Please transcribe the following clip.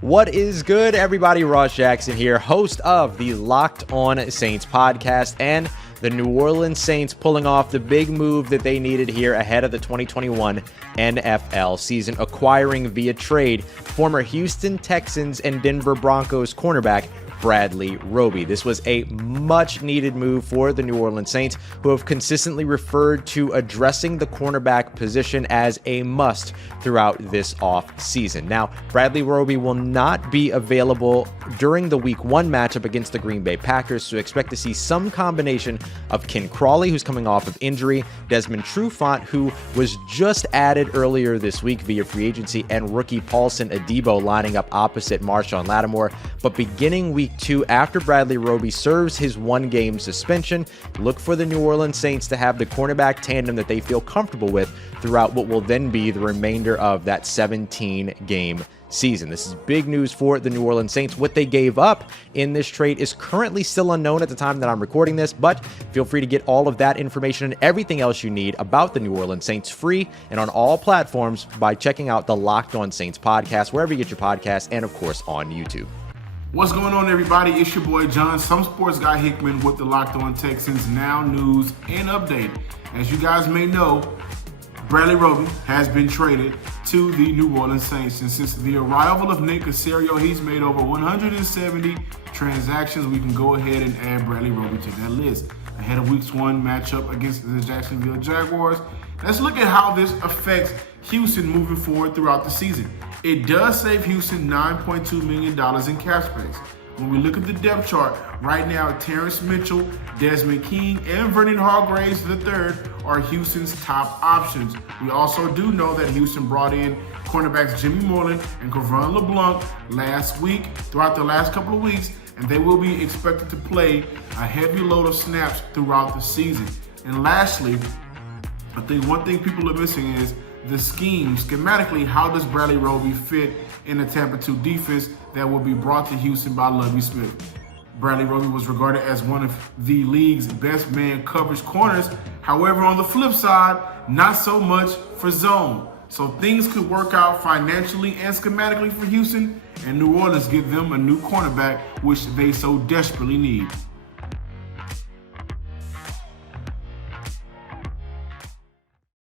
What is good, everybody? Ross Jackson here, host of the Locked On Saints podcast, and the New Orleans Saints pulling off the big move that they needed here ahead of the 2021 NFL season, acquiring via trade former Houston Texans and Denver Broncos cornerback Bradley Roby. This was a much-needed move for the New Orleans Saints, who have consistently referred to addressing the cornerback position as a must throughout this off-season. Now, Bradley Roby will not be available during the Week 1 matchup against the Green Bay Packers, so expect to see some combination of Ken Crawley, who's coming off of injury, Desmond Trufant, who was just added earlier this week via free agency, and rookie Paulson Adebo lining up opposite Marshawn Lattimore. But beginning Week 2, after Bradley Roby serves his one-game suspension, look for the New Orleans Saints to have the cornerback tandem that they feel comfortable with throughout what will then be the remainder of that 17-game season. This is big news for the New Orleans Saints. What they gave up in this trade is currently still unknown at the time that I'm recording this, but feel free to get all of that information and everything else you need about the New Orleans Saints free and on all platforms by checking out the Locked On Saints podcast, wherever you get your podcasts, and of course on YouTube. What's going on, everybody? It's your boy John, some sports guy Hickman with the Locked On Texans Now News and Update. As you guys may know, Bradley Roby has been traded to the New Orleans Saints. And since the arrival of Nick Caserio, he's made over 170 transactions. We can go ahead and add Bradley Roby to that list. Ahead of Week 1 matchup against the Jacksonville Jaguars, let's look at how this affects Houston moving forward throughout the season. It does save Houston $9.2 million in cap space. When we look at the depth chart, right now, Terrence Mitchell, Desmond King, and Vernon Hargreaves III are Houston's top options. We also do know that Houston brought in cornerbacks Jimmy Moreland and Kevon LeBlanc throughout the last couple of weeks, and they will be expected to play a heavy load of snaps throughout the season. And lastly, I think one thing people are missing is the scheme. Schematically, how does Bradley Roby fit in the Tampa 2 defense that will be brought to Houston by Lovie Smith? Bradley Roby was regarded as one of the league's best man coverage corners. However, on the flip side, not so much for zone. So things could work out financially and schematically for Houston, and New Orleans give them a new cornerback, which they so desperately need.